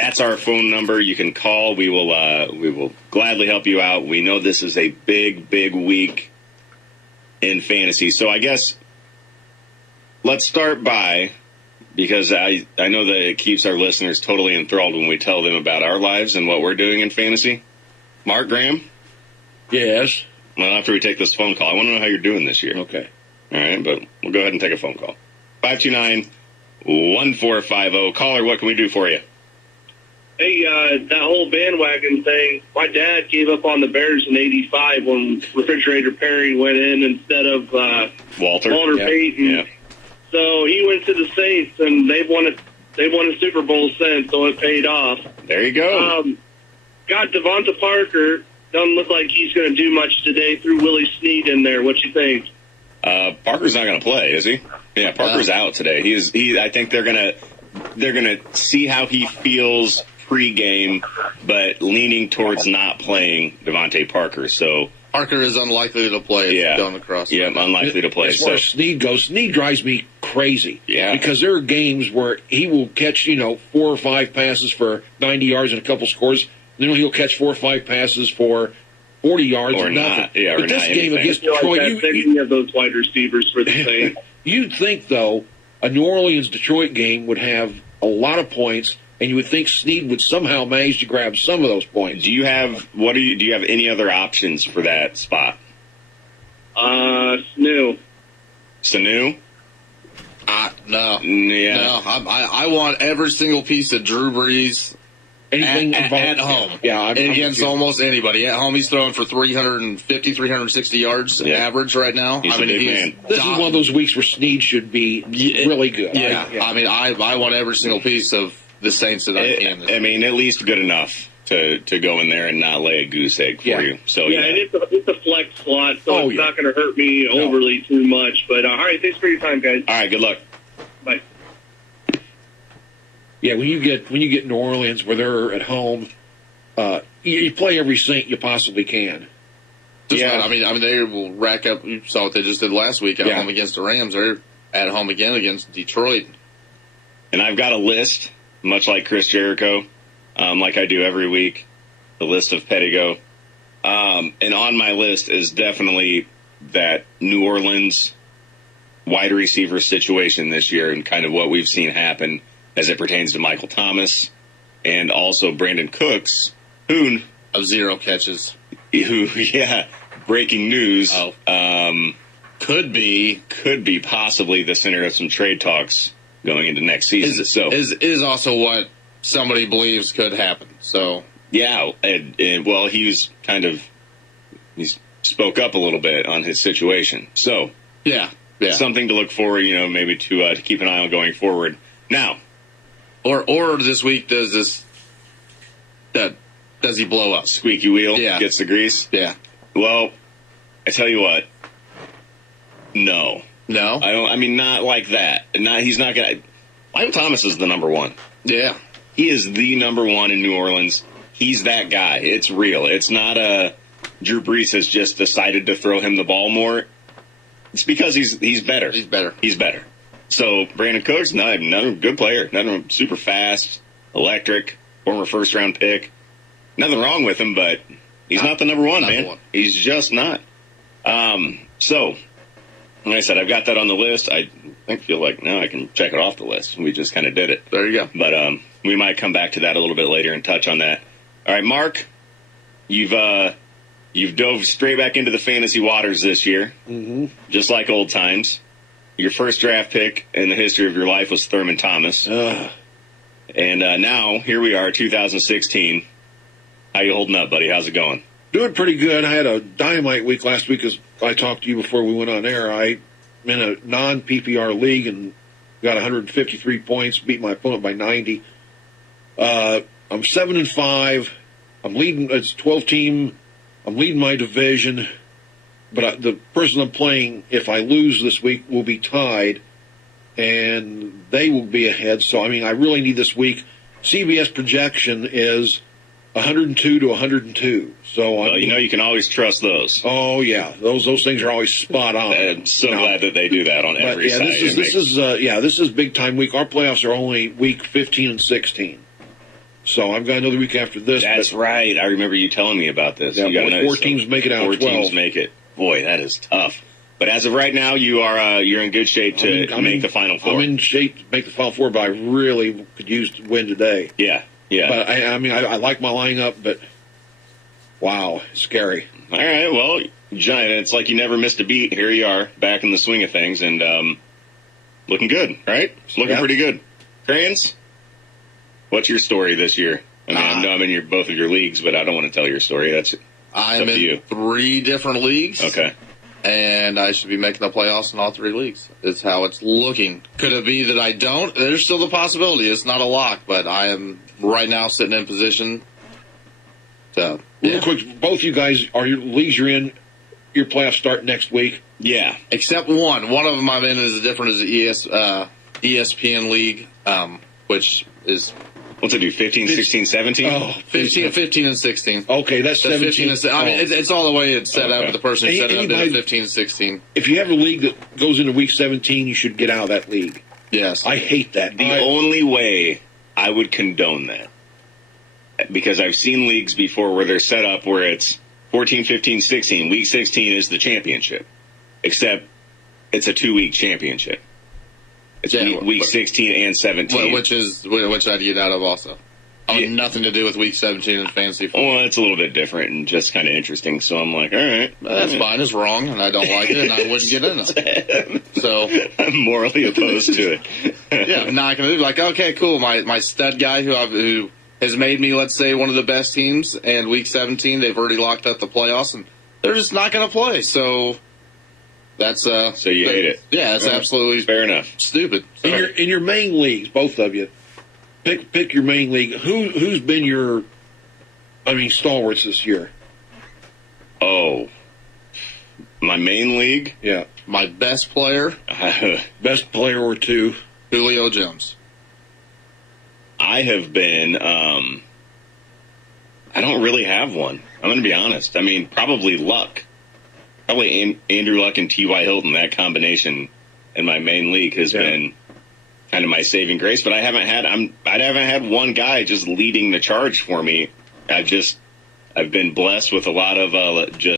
That's our phone number. You can call. We will gladly help you out. We know this is a big, big week in fantasy. So I guess let's start by, because I know that it keeps our listeners totally enthralled when we tell them about our lives and what we're doing in fantasy. Mark Graham? Yes. Well, after we take this phone call, I want to know how you're doing this year. Okay. All right, but we'll go ahead and take a phone call. 529-1450. Caller, what can we do for you? Hey, that whole bandwagon thing, my dad gave up on the Bears in '85 when Refrigerator Perry went in instead of Walter Payton. Yeah. So he went to the Saints, and they've won a Super Bowl since, so it paid off. There you go. Got Devonta Parker. Doesn't look like he's going to do much today. Threw Willie Snead in there. What you think? Parker's not going to play, is he? Yeah, Parker's out today. I think they're gonna see how he feels pre-game, but leaning towards not playing Devontae Parker. So Parker is unlikely to play. Yeah, going across. Yeah, unlikely to play. As far as Snead goes, Snead drives me crazy. Yeah, because there are games where he will catch 4 or 5 passes for 90 yards and a couple scores. Then he'll catch 4 or 5 passes for 40 yards or and nothing. Not. Yeah, but or this not game anything. against Detroit, you have those wide receivers for the Saints. You'd think though a New Orleans Detroit game would have a lot of points, and you would think Snead would somehow manage to grab some of those points. Do you have any other options for that spot? Sanu. Sanu? No. Yeah. No. I want every single piece of Drew Brees Anything at home. Yeah, I'm against almost anybody. At home, he's throwing for 350, 360 yards average right now. He's a big man. This is one of those weeks where Snead should be really good. Yeah. I want every single piece of the Saints that I can. I mean, at least good enough to go in there and not lay a goose egg for you. So and it's a flex slot, so it's not going to hurt me overly too much. But all right, thanks for your time, guys. All right, good luck. Bye. Yeah, when you get New Orleans where they're at home, you play every Saint you possibly can. I mean, they will rack up. You saw what they just did last week at home against the Rams. They're at home again against Detroit. And I've got a list, much like Chris Jericho, like I do every week, the list of Pedigo. And on my list is definitely that New Orleans wide receiver situation this year and kind of what we've seen happen as it pertains to Michael Thomas and also Brandon Cooks, who of 0 catches. Breaking news. Could be possibly the center of some trade talks going into next season. Is also what somebody believes could happen. So yeah, well, he spoke up a little bit on his situation. So yeah, something to look forward, maybe to keep an eye on going forward. Now, or this week does he blow up? Squeaky wheel gets the grease. Yeah. Well, I tell you what. No. I don't. I mean, not like that. He's not gonna. Michael Thomas is the number one. Yeah. He is the number one in New Orleans. He's that guy. It's real. It's not Drew Brees has just decided to throw him the ball more. It's because he's better. He's better. So Brandon Cooks, another good player, another super fast, electric, former first-round pick. Nothing wrong with him, but he's not the number one, man. He's just not. So, like I said, I've got that on the list. I feel like now I can check it off the list. We just kind of did it. There you go. But we might come back to that a little bit later and touch on that. All right, Mark, you've dove straight back into the fantasy waters this year, just like old times. Your first draft pick in the history of your life was Thurman Thomas. And now, here we are, 2016. How you holding up, buddy? How's it going? Doing pretty good. I had a dynamite week last week, as I talked to you before we went on air. I'm in a non-PPR league and got 153 points, beat my opponent by 90. I'm 7-5. I'm leading. It's 12-team. I'm leading my division. But the person I'm playing, if I lose this week, will be tied, and they will be ahead. So, I really need this week. CBS projection is 102 to 102. So, you can always trust those. Oh yeah, those things are always spot on. I'm so glad that they do that on every side. This is big time week. Our playoffs are only week 15 and 16. So I've got another week after this. That's right. I remember you telling me about this. Yeah, you got four teams make it out. 4 of 12. teams make it. Boy, that is tough. But as of right now, you're in good shape to make the Final Four. I'm in shape to make the Final Four, but I really could use to win today. Yeah, yeah. But I like my lineup, but wow, it's scary. All right, well, Giant, it's like you never missed a beat. Here you are, back in the swing of things, and looking good, right? Looking pretty good. Crayons, what's your story this year? I mean, I know I'm in both of your leagues, but I don't want to tell your story. I'm in 3 different leagues. Okay. And I should be making the playoffs in all 3 leagues. It's how it's looking. Could it be that I don't? There's still the possibility. It's not a lock, but I am right now sitting in position. So, yeah. Real quick, both you guys, are your leagues you're in, your playoffs start next week? Yeah. Except one. One of them I'm in is different as the ESPN league, which is... What's it do, 15, 16, 17? Oh, 15 and 16. Okay, that's 17. 15 and, I mean, it's all the way it's set up. The person who set it up did 15 and 16. If you have a league that goes into week 17, you should get out of that league. Yes. I hate that. The only way I would condone that, because I've seen leagues before where they're set up where it's 14, 15, 16. Week 16 is the championship, except it's a 2-week championship. It's week 16 and 17. Which I'd get out of also. Nothing to do with week 17 in fantasy football. Well, it's a little bit different and just kind of interesting. So I'm like, all right. That's fine. It's wrong, and I don't like it, and I wouldn't get in it. So I'm morally opposed to it. Yeah, I'm not going to do like, okay, cool. My stud guy who has made me, let's say, one of the best teams, and week 17, they've already locked up the playoffs, and they're just not going to play. So... That's so you hate it? Yeah, it's absolutely fair enough. Stupid. In your main leagues, both of you, pick your main league. Who's been your, stalwarts this year? Oh, my main league. Yeah, my best player. Best player or 2. Julio Jones. I have been. I don't really have one. I'm going to be honest. I mean, probably Luck. Probably Andrew Luck and T.Y. Hilton, that combination in my main league has been kind of my saving grace. But I haven't had one guy just leading the charge for me. I've been blessed with a lot of just